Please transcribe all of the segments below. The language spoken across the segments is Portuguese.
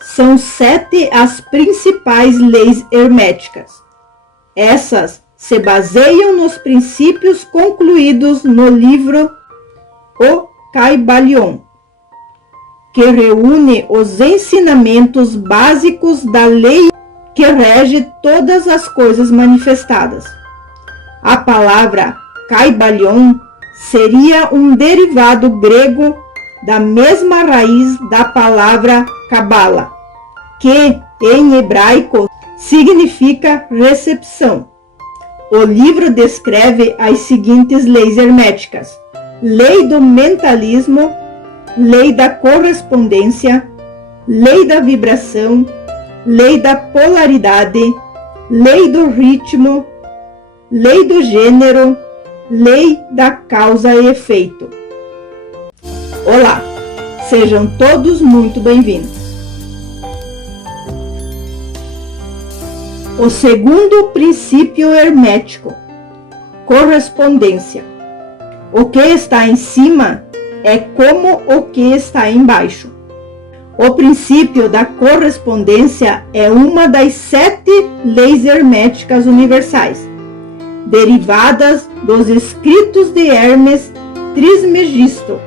são 7 as principais leis herméticas. Essas se baseiam nos princípios concluídos no livro O Kybalion, que reúne os ensinamentos básicos da lei que rege todas as coisas manifestadas. A palavra Kybalion seria um derivado grego da mesma raiz da palavra Kabbalah, que em hebraico significa recepção. O livro descreve as seguintes leis herméticas: lei do mentalismo, lei da correspondência, lei da vibração, lei da polaridade, lei do ritmo, lei do gênero, lei da causa e efeito. Olá, sejam todos muito bem-vindos. O segundo princípio hermético: correspondência. O que está em cima é como o que está embaixo. O princípio da correspondência é uma das 7 leis herméticas universais, derivadas dos escritos de Hermes Trismegisto.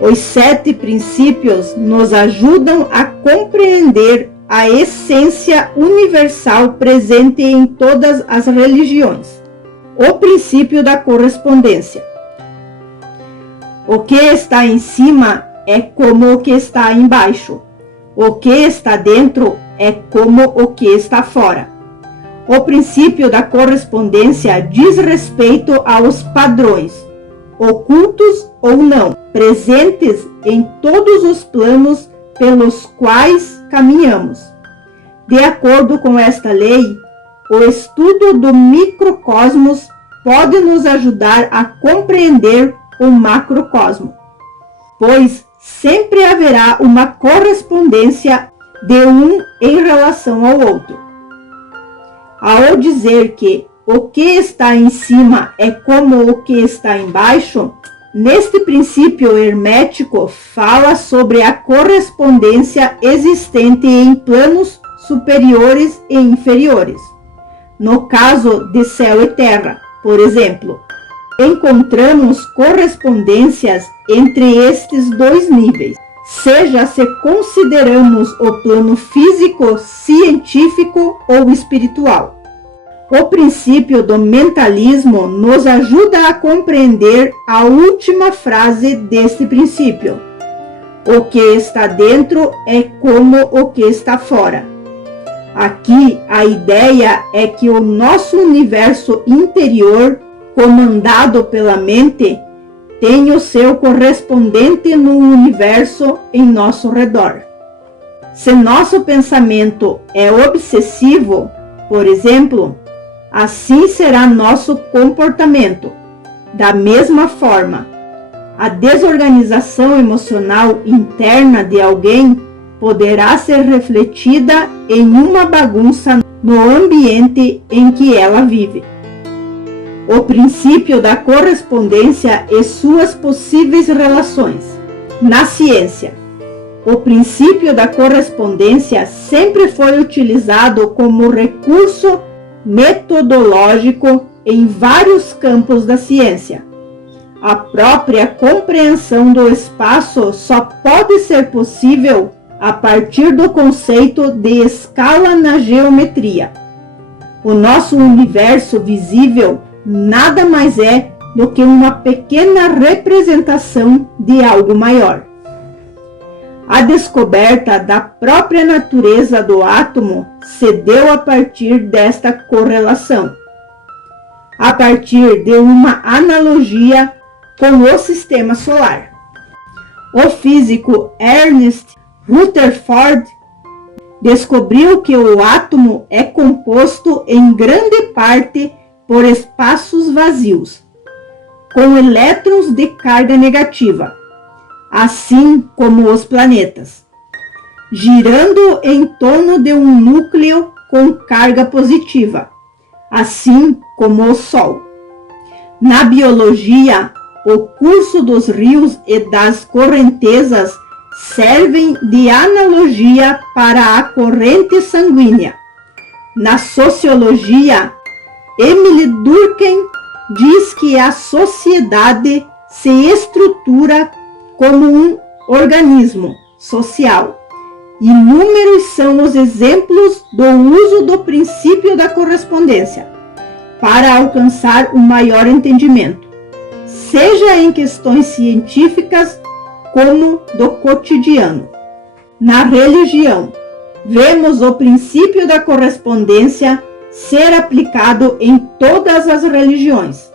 Os 7 princípios nos ajudam a compreender a essência universal presente em todas as religiões. O princípio da correspondência. O que está em cima é como o que está embaixo. O que está dentro é como o que está fora. O princípio da correspondência diz respeito aos padrões, ocultos ou não, presentes em todos os planos pelos quais caminhamos. De acordo com esta lei, o estudo do microcosmos pode nos ajudar a compreender o macrocosmo, pois sempre haverá uma correspondência de um em relação ao outro. Ao dizer que o que está em cima é como o que está embaixo, neste princípio hermético fala sobre a correspondência existente em planos superiores e inferiores. No caso de céu e terra, por exemplo, encontramos correspondências entre estes dois níveis, seja se consideramos o plano físico, científico ou espiritual. O princípio do mentalismo nos ajuda a compreender a última frase deste princípio: o que está dentro é como o que está fora. Aqui a ideia é que o nosso universo interior, comandado pela mente, tem o seu correspondente no universo em nosso redor. Se nosso pensamento é obsessivo, por exemplo, assim será nosso comportamento. Da mesma forma, a desorganização emocional interna de alguém poderá ser refletida em uma bagunça no ambiente em que ela vive. O princípio da correspondência e suas possíveis relações. Na ciência, o princípio da correspondência sempre foi utilizado como recurso metodológico em vários campos da ciência. A própria compreensão do espaço só pode ser possível a partir do conceito de escala na geometria. O nosso universo visível nada mais é do que uma pequena representação de algo maior. A descoberta da própria natureza do átomo se deu a partir desta correlação, a partir de uma analogia com o sistema solar. O físico Ernest Rutherford descobriu que o átomo é composto em grande parte por espaços vazios, com elétrons de carga negativa, assim como os planetas, girando em torno de um núcleo com carga positiva, assim como o Sol. Na biologia, o curso dos rios e das correntezas servem de analogia para a corrente sanguínea. Na sociologia, Emily Durkheim diz que a sociedade se estrutura como um organismo social. Inúmeros são os exemplos do uso do princípio da correspondência para alcançar o maior entendimento, seja em questões científicas como do cotidiano. Na religião, vemos o princípio da correspondência ser aplicado em todas as religiões,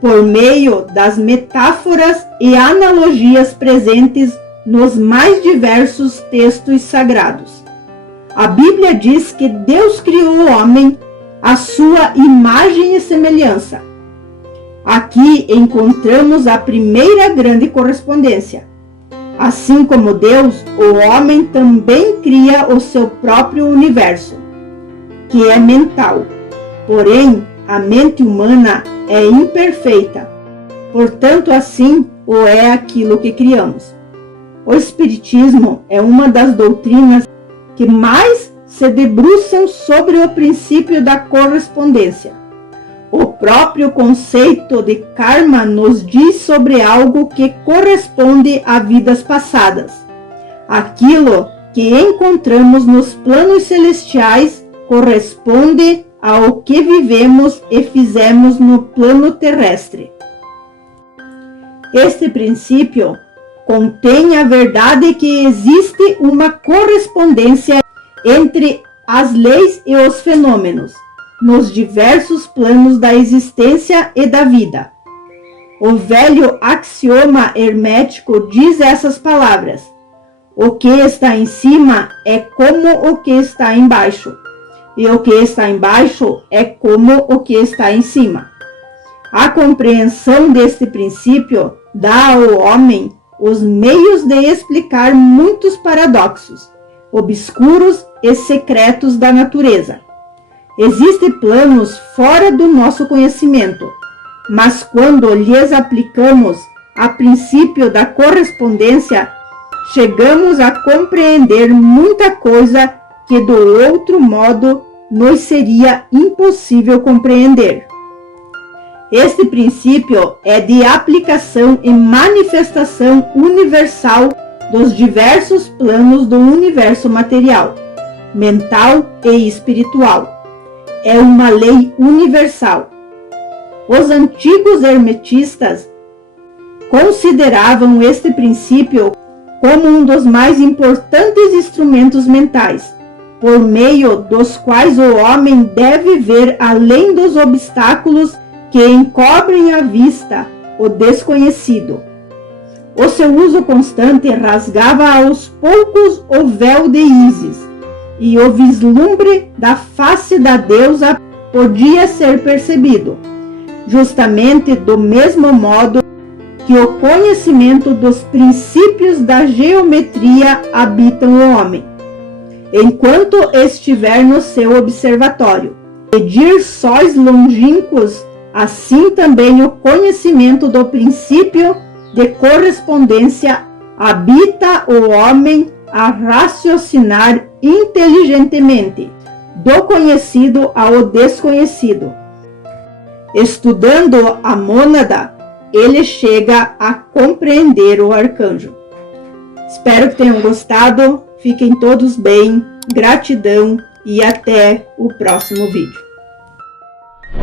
por meio das metáforas e analogias presentes nos mais diversos textos sagrados. A Bíblia diz que Deus criou o homem à sua imagem e semelhança. Aqui encontramos a primeira grande correspondência. Assim como Deus, o homem também cria o seu próprio universo, que é mental. Porém, a mente humana é imperfeita. Portanto, assim o é aquilo que criamos. O Espiritismo é uma das doutrinas que mais se debruçam sobre o princípio da correspondência. O próprio conceito de karma nos diz sobre algo que corresponde a vidas passadas. Aquilo que encontramos nos planos celestiais corresponde ao que vivemos e fizemos no plano terrestre. Este princípio contém a verdade que existe uma correspondência entre as leis e os fenômenos, nos diversos planos da existência e da vida. O velho axioma hermético diz essas palavras: o que está em cima é como o que está embaixo, e o que está embaixo é como o que está em cima. A compreensão deste princípio dá ao homem os meios de explicar muitos paradoxos, obscuros e secretos da natureza. Existem planos fora do nosso conhecimento, mas quando lhes aplicamos a princípio da correspondência, chegamos a compreender muita coisa que do outro modo nos seria impossível compreender. Este princípio é de aplicação e manifestação universal dos diversos planos do universo material, mental e espiritual. É uma lei universal. Os antigos hermetistas consideravam este princípio como um dos mais importantes instrumentos mentais, por meio dos quais o homem deve ver além dos obstáculos que encobrem a vista o desconhecido. O seu uso constante rasgava aos poucos o véu de Ísis, e o vislumbre da face da deusa podia ser percebido, justamente do mesmo modo que o conhecimento dos princípios da geometria habitam o homem, enquanto estiver no seu observatório. Medir sóis longínquos, assim também o conhecimento do princípio de correspondência habita o homem a raciocinar inteligentemente, do conhecido ao desconhecido. Estudando a mônada, ele chega a compreender o arcanjo. Espero que tenham gostado, fiquem todos bem, gratidão e até o próximo vídeo.